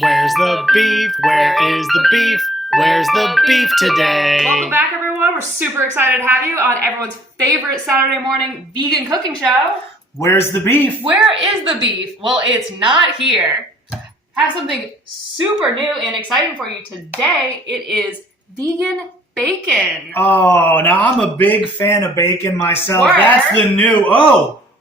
Where's the beef? Where is the beef? Where's the beef today? Welcome back, everyone. We're super excited to have you on everyone's favorite Saturday morning vegan cooking show. Where's the beef? Where is the beef? Well, it's not here. Have something super new and exciting for you today. It is vegan bacon. Oh, now I'm a big fan of bacon myself. That's the new.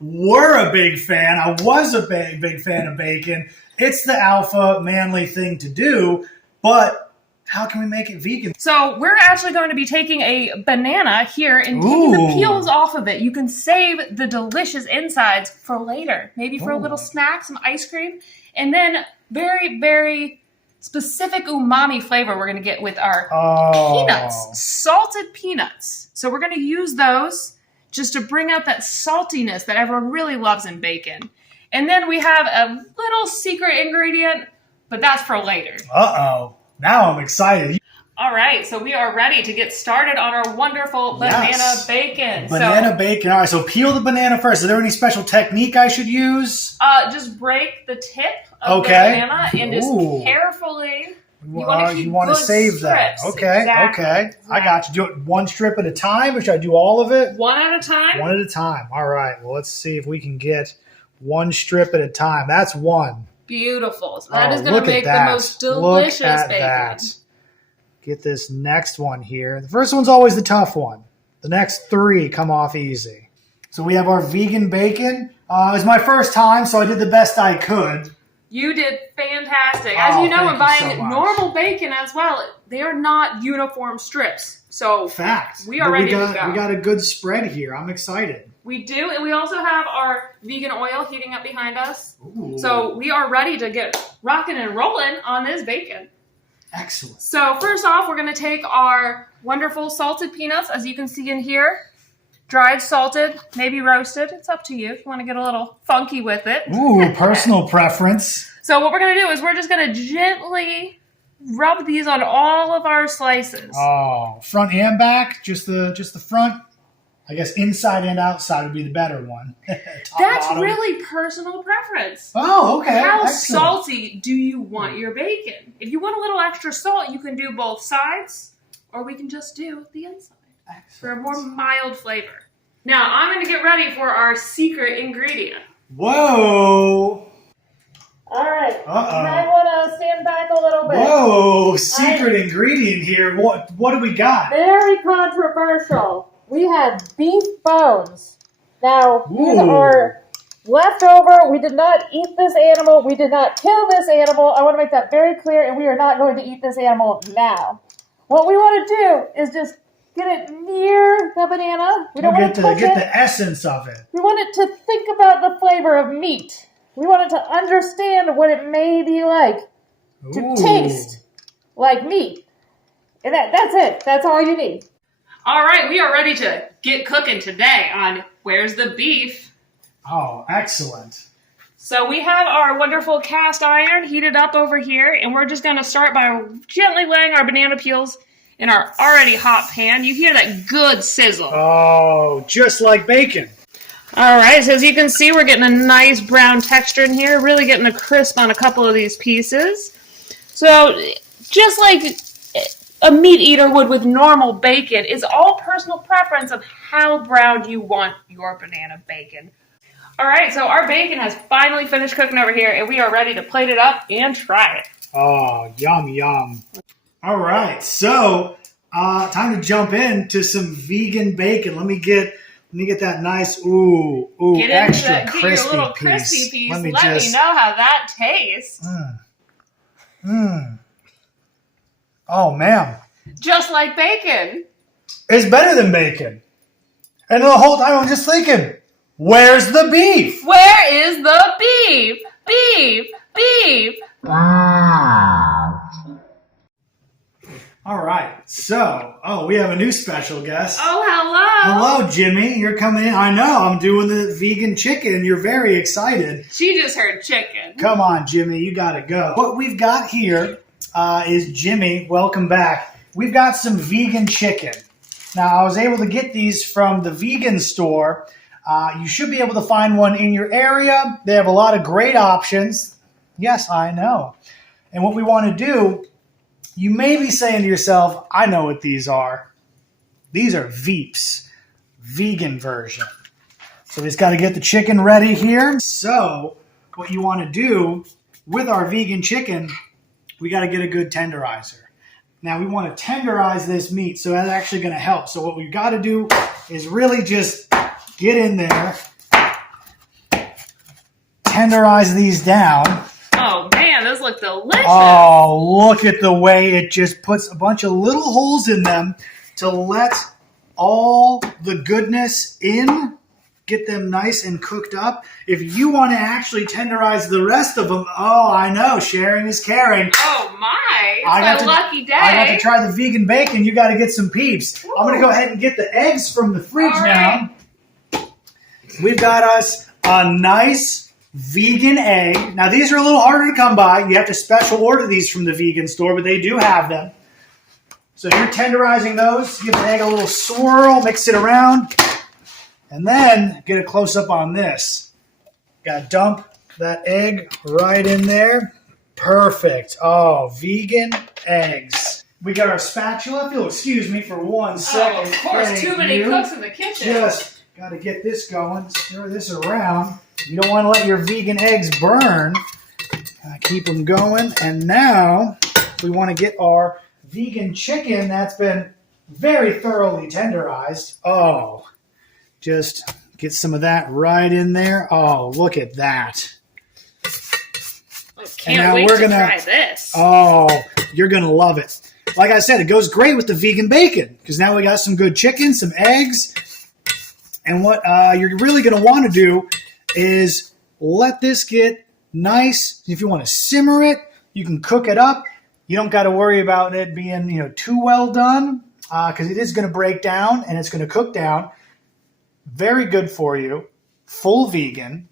We're a big fan. I was a big fan of bacon. It's the alpha manly thing to do, but how can we make it vegan? So we're actually going to be taking a banana here and taking the peels off of it. You can save the delicious insides for later, maybe for a little snack, some ice cream, and then very, very specific umami flavor we're going to get with our peanuts, salted peanuts. So we're going to use those just to bring out that saltiness that everyone really loves in bacon. And then we have a little secret ingredient, but that's for later. Now I'm excited. All right, so we are ready to get started on our wonderful banana bacon. Banana bacon. All right, so peel the banana first. Is there any special technique I should use? Just break the tip of the banana and just carefully. You want to save that. Okay, exactly. I got you. Do it one strip at a time, or should I do all of it? One at a time. One at a time. All right. Well, let's see if we can get one strip at a time. That's one. Beautiful. So that is going to make the most delicious bacon. That. Get this next one here. The first one's always the tough one. The next three come off easy. So we have our vegan bacon. It was my first time, so I did the best I could. You did fantastic. As you know, when buying normal bacon as well, they are not uniform strips. So we are ready to go. We got a good spread here. I'm excited. We do, and we also have our vegan oil heating up behind us. Ooh. So we are ready to get rocking and rolling on this bacon. Excellent. So first off, we're going to take our wonderful salted peanuts, as you can see in here. Dried, salted, maybe roasted. It's up to you if you want to get a little funky with it. Ooh, personal preference. So what we're going to do is we're just going to gently rub these on all of our slices. Oh, front and back? Just the front? I guess inside and outside would be the better one. That's really personal preference. Oh, okay. How salty do you want your bacon? If you want a little extra salt, you can do both sides, or we can just do the inside for a more mild flavor. Now, I'm going to get ready for our secret ingredient. Whoa! All right. You might want to stand back a little bit. Whoa! Secret ingredient here. What do we got? Very controversial. We have beef bones. Now, these are leftover. We did not eat this animal. We did not kill this animal. I want to make that very clear, and we are not going to eat this animal now. What we want to do is just get it near the banana. We don't want to touch it. Get the essence of it. We want it to think about the flavor of meat. We want it to understand what it may be like to taste like meat. And that's it. That's all you need. All right, we are ready to get cooking today on Where's the Beef? Oh, excellent. So we have our wonderful cast iron heated up over here, and we're just going to start by gently laying our banana peels in our already hot pan. You hear that good sizzle. Oh, just like bacon. All right, so as you can see, we're getting a nice brown texture in here, really getting a crisp on a couple of these pieces. So just like a meat eater would with normal bacon, it's all personal preference of how brown you want your banana bacon. All right, so our bacon has finally finished cooking over here, and we are ready to plate it up and try it. Oh, yum, yum. All right, so time to jump into some vegan bacon. Let me get that nice, extra crispy get your little crispy piece. Let me know how that tastes. Oh, man. Just like bacon. It's better than bacon. And the whole time I'm just thinking, where's the beef? Where is the beef? Beef, beef. All right. So, we have a new special guest. Oh, hello. Hello, Jimmy. You're coming in. I know. I'm doing the vegan chicken. You're very excited. She just heard chicken. Come on, Jimmy. You got to go. What we've got here is Jimmy. Welcome back. We've got some vegan chicken. Now, I was able to get these from the vegan store. You should be able to find one in your area. They have a lot of great options. Yes, I know. And what we want to do, you may be saying to yourself, I know what these are. These are Veeps, vegan version. So we just got to get the chicken ready here. So what you want to do with our vegan chicken, we got to get a good tenderizer. Now we want to tenderize this meat, so that's actually going to help. So what we've got to do is really just get in there, tenderize these down. Oh man, those look delicious. Oh, look at the way it just puts a bunch of little holes in them to let all the goodness in, get them nice and cooked up. If you want to actually tenderize the rest of them, oh, I know, sharing is caring. Oh my, it's my lucky day. I got to try the vegan bacon. You got to get some peeps. Ooh. I'm going to go ahead and get the eggs from the fridge now. We've got us a nice vegan egg. Now, these are a little harder to come by. You have to special order these from the vegan store, but they do have them. So you're tenderizing those. Give the egg a little swirl, mix it around, and then get a close-up on this. Got to dump that egg right in there. Perfect. Oh, vegan eggs. We got our spatula. If you'll excuse me for 1 second. Oh, of course, Thank too many you. cooks in the kitchen. Just got to get this going. Stir this around. You don't want to let your vegan eggs burn. Keep them going. And now we want to get our vegan chicken that's been very thoroughly tenderized. Oh, just get some of that right in there. Oh, look at that. I can't wait to try this. Oh, you're going to love it. Like I said, it goes great with the vegan bacon because now we got some good chicken, some eggs. And what you're really going to want to do is let this get nice. If you want to simmer it, you can cook it up. You don't got to worry about it being, too well done because it is going to break down and it's going to cook down. Very good for you. Full vegan.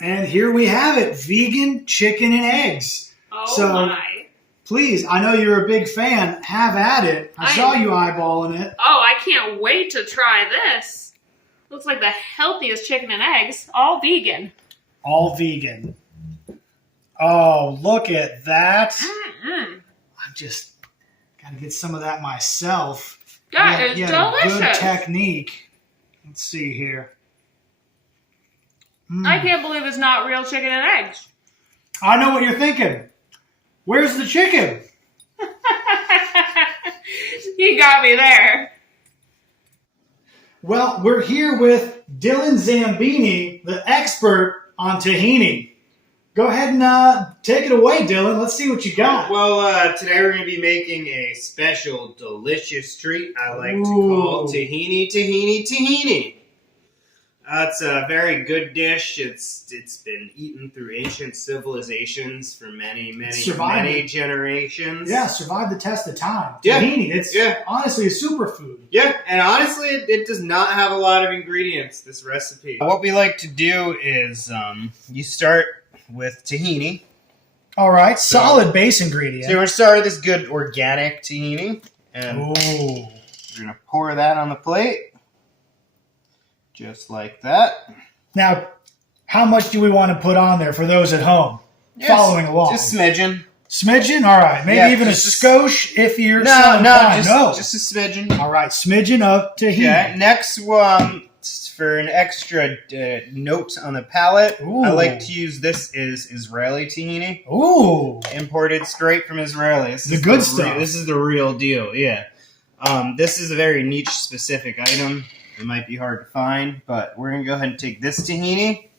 And here we have it. Vegan chicken and eggs. Oh, my. Please, I know you're a big fan. Have at it. I saw you eyeballing it. Oh, I can't wait to try this. Looks like the healthiest chicken and eggs. All vegan. All vegan. Oh, look at that. Mm-mm. I just got to get some of that myself. That is delicious. Good technique. Let's see here. I can't believe it's not real chicken and eggs. I know what you're thinking. Where's the chicken? You got me there. Well, we're here with Dylan Zambini, the expert on tahini. Go ahead and take it away, Dylan. Let's see what you got. Well, today we're going to be making a special, delicious treat I like to call tahini, tahini, tahini. It's a very good dish. It's been eaten through ancient civilizations for many generations. Yeah, survived the test of time. Yeah. Tahini, it's honestly a superfood. Yeah, and honestly, it does not have a lot of ingredients, this recipe. What we like to do is you start with tahini. All right, solid base ingredient. So we're going to start with this good organic tahini. And we're going to pour that on the plate. Just like that. Now, how much do we want to put on there for those at home following along? Just smidgen. Smidgen? All right. Maybe even a skosh if you're just a smidgen. All right. Smidgen of tahini. Yeah. Next one, for an extra note on the palate, I like to use this is Israeli tahini. Ooh. Imported straight from Israel. This is good stuff. This is the real deal. Yeah. This is a very niche specific item. It might be hard to find, but we're going to go ahead and take this tahini,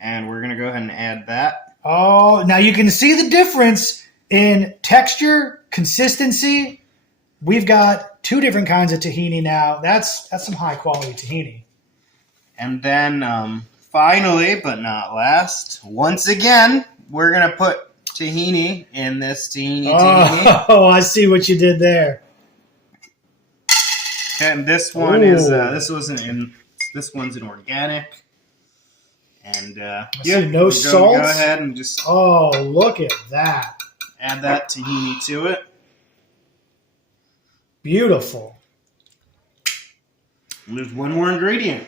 and we're going to go ahead and add that. Oh, now you can see the difference in texture, consistency. We've got 2 different kinds of tahini now. That's some high-quality tahini. And then, finally, but not last, once again, we're going to put tahini in this tahini. Oh, I see what you did there. And this one is this one's an organic, and no salt. Go ahead and just look at that. Add that tahini to it. Beautiful. And there's one more ingredient.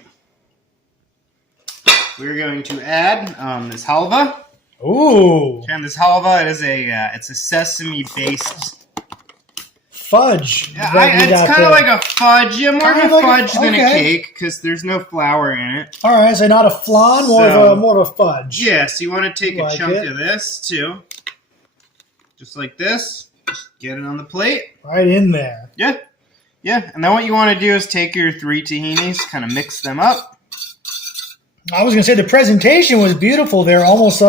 We're going to add this halva. Ooh. And this halva is it's a sesame based. Fudge. Yeah, it's kind of like a fudge. Yeah, more of a fudge than a cake because there's no flour in it. All right, so not a flan, more of a fudge. Yeah, so you want to take a chunk of this too, just like this. Just get it on the plate. Right in there. Yeah, yeah. And then what you want to do is take your 3 tahinis, kind of mix them up. I was going to say the presentation was beautiful there, almost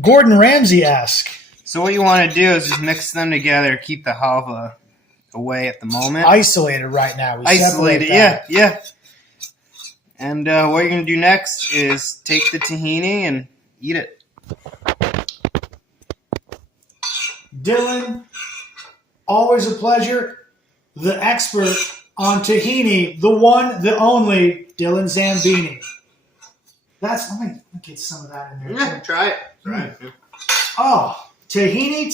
Gordon Ramsay-esque. So what you want to do is just mix them together, keep the halva away at the moment. Isolated right now. Isolated, yeah. And what you're going to do next is take the tahini and eat it. Dylan, always a pleasure. The expert on tahini, the one, the only, Dylan Zambini. Let me get some of that in there. Yeah, try it. Oh, tahini.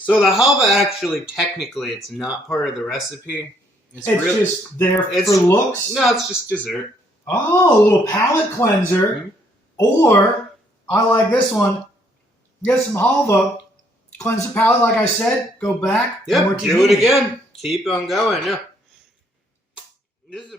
So the halva actually, technically, it's not part of the recipe. It's just there for looks? No, it's just dessert. Oh, a little palate cleanser. Mm-hmm. Or, I like this one, get some halva, cleanse the palate, like I said, go back. Yeah, do it again. Keep on going. Yeah. This is a